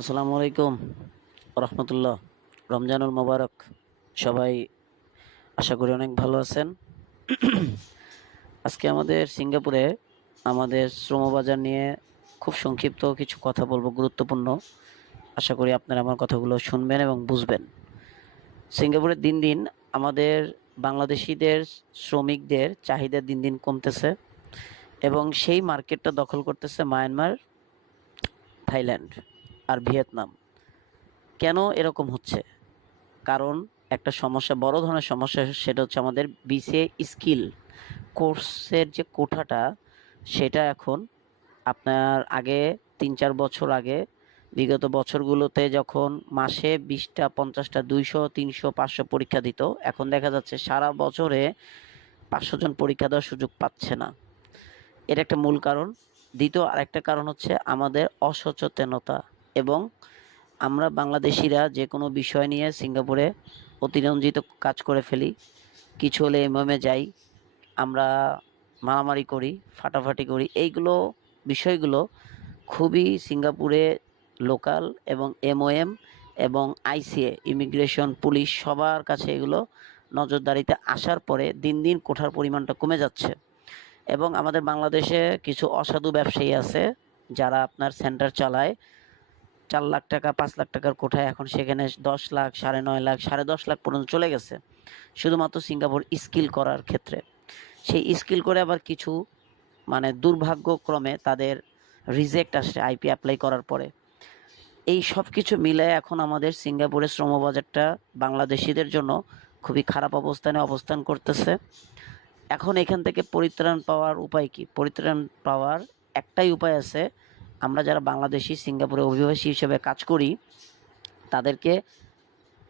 আসসালামু আলাইকুম। রহমতুল্লাহ। রমজানুল মোবারক। সবাই আশা করি অনেক ভালো আছেন। আজকে আমাদের সিঙ্গাপুরে আমাদের শ্রমবাজার নিয়ে খুব সংক্ষিপ্ত কিছু কথা বলব, গুরুত্বপূর্ণ। আশা করি আপনারা আমার কথাগুলো শুনবেন এবং বুঝবেন। সিঙ্গাপুরে দিন দিন আমাদের বাংলাদেশিদের শ্রমিকদের চাহিদা দিন দিন কমতেছে এবং সেই মার্কেটটা দখল করতেছে মায়ানমার, থাইল্যান্ড। আর ভিয়েতনাম। কেন এরকম হচ্ছে? কারণ একটা সমস্যা, বড় ধরনের সমস্যা সেটা হচ্ছে আমাদের বিসিএ স্কিল কোর্সের যে কোঠাটা, সেটা এখন আপনার আগে তিন চার বছর আগে, বিগত বছরগুলোতে যখন মাসে বিশটা, পঞ্চাশটা, দুইশো, তিনশো, পাঁচশো পরীক্ষা দিত, এখন দেখা যাচ্ছে সারা বছরে পাঁচশো জন পরীক্ষা দেওয়ার সুযোগ পাচ্ছে না। এর একটা মূল কারণ। দ্বিতীয় আরেকটা কারণ হচ্ছে আমাদের অসচেতনতা। এবং আমরা বাংলাদেশিরা যে কোনো বিষয় নিয়ে সিঙ্গাপুরে অতিরঞ্জিত কাজ করে ফেলি। কিছু হলে এমএমে যাই, আমরা মারামারি করি, ফাটাফাটি করি। এইগুলো, বিষয়গুলো খুবই সিঙ্গাপুরে লোকাল এবং এমওএম এবং আইসিএ ইমিগ্রেশন, পুলিশ সবার কাছে এগুলো নজরদারিতে আসার পরে দিন দিন কোঠার পরিমাণটা কমে যাচ্ছে। এবং আমাদের বাংলাদেশে কিছু অসাধু ব্যবসায়ী আছে যারা আপনার সেন্টার চালায় চার লাখ টাকা, পাঁচ লাখ টাকার কোঠায় এখন সেখানে দশ লাখ, সাড়ে নয় লাখ, সাড়ে দশ লাখ পর্যন্ত চলে গেছে। শুধুমাত্র সিঙ্গাপুর স্কিল করার ক্ষেত্রে। সেই স্কিল করে আবার কিছু মানে দুর্ভাগ্যক্রমে তাদের রিজেক্ট আসে আইপি অ্যাপ্লাই করার পরে। এই সব কিছু মিলে এখন আমাদের সিঙ্গাপুরের শ্রমবাজারটা বাংলাদেশিদের জন্য খুবই খারাপ অবস্থানে অবস্থান করতেছে। এখন এখান থেকে পরিত্রাণ পাওয়ার উপায় কি? পরিত্রাণ পাওয়ার একটাই উপায় আছে আমরা যারা বাংলাদেশি সিঙ্গাপুরে অভিবাসী হিসেবে কাজ করি, তাদেরকে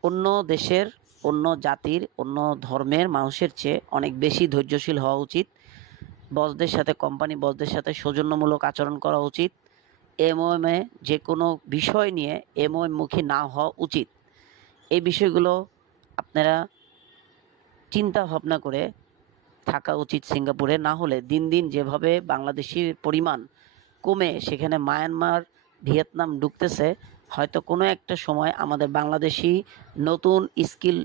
অন্য দেশের, অন্য জাতির, অন্য ধর্মের মানুষের চেয়ে অনেক বেশি ধৈর্যশীল হওয়া উচিত। বসদের সাথে, কোম্পানি বসদের সাথে সৌজন্যমূলক আচরণ করা উচিত। এমওএমে যে কোনো বিষয় নিয়ে এমওএম মুখী না হওয়া উচিত। এই বিষয়গুলো আপনারা চিন্তা ভাবনা করে থাকা উচিত সিঙ্গাপুরে। না হলে দিন দিন যেভাবে বাংলাদেশির পরিমাণ কমে সেখানে মায়ানমার, ভিয়েতনাম ঢুকতেছে, হয়তো কোনো একটা সময় আমাদের বাংলাদেশি নতুন স্কিল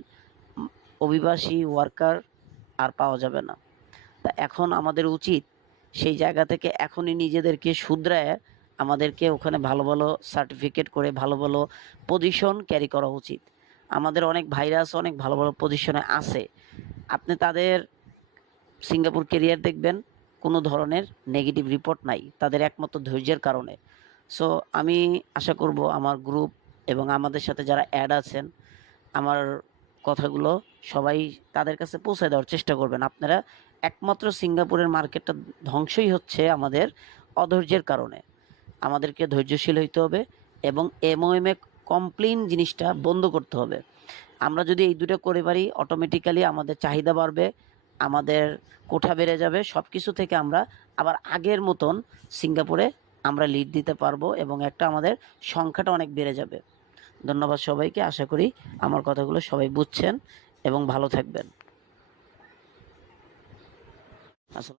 অভিবাসী ওয়ার্কার আর পাওয়া যাবে না। তা এখন আমাদের উচিত সেই জায়গা থেকে এখনই নিজেদেরকে শুধরায় আমাদেরকে ওখানে ভালো ভালো সার্টিফিকেট করে ভালো ভালো পজিশন ক্যারি করা উচিত। আমাদের অনেক ভাইরাস অনেক ভালো ভালো পজিশনে আছে। আপনি তাদের সিঙ্গাপুর কেরিয়ার দেখবেন কোনো ধরনের নেগেটিভ রিপোর্ট নাই। তাদের একমাত্র ধৈর্যের কারণে। সো আমি আশা করব আমার গ্রুপ এবং আমাদের সাথে যারা অ্যাড আছেন, আমার কথাগুলো সবাই তাদের কাছে পৌঁছে দেওয়ার চেষ্টা করবেন। আপনারা একমাত্র সিঙ্গাপুরের মার্কেটটা ধ্বংসই হচ্ছে আমাদের অধৈর্যের কারণে। আমাদেরকে ধৈর্যশীল হইতে হবে এবং এমওএমএ কমপ্লেন জিনিসটা বন্ধ করতে হবে। আমরা যদি এই দুটো করে পারি অটোমেটিক্যালি আমাদের চাহিদা বাড়বে আমাদের কোঠা বেড়ে যাবে। সব কিছু থেকে আমরা আবার আগের মতন সিঙ্গাপুরে আমরা লিড দিতে পারব এবং একটা আমাদের সংখ্যাটা অনেক বেড়ে যাবে। ধন্যবাদ সবাইকে। আশা করি আমার কথাগুলো সবাই বুঝছেন এবং ভালো থাকবেন। আসলে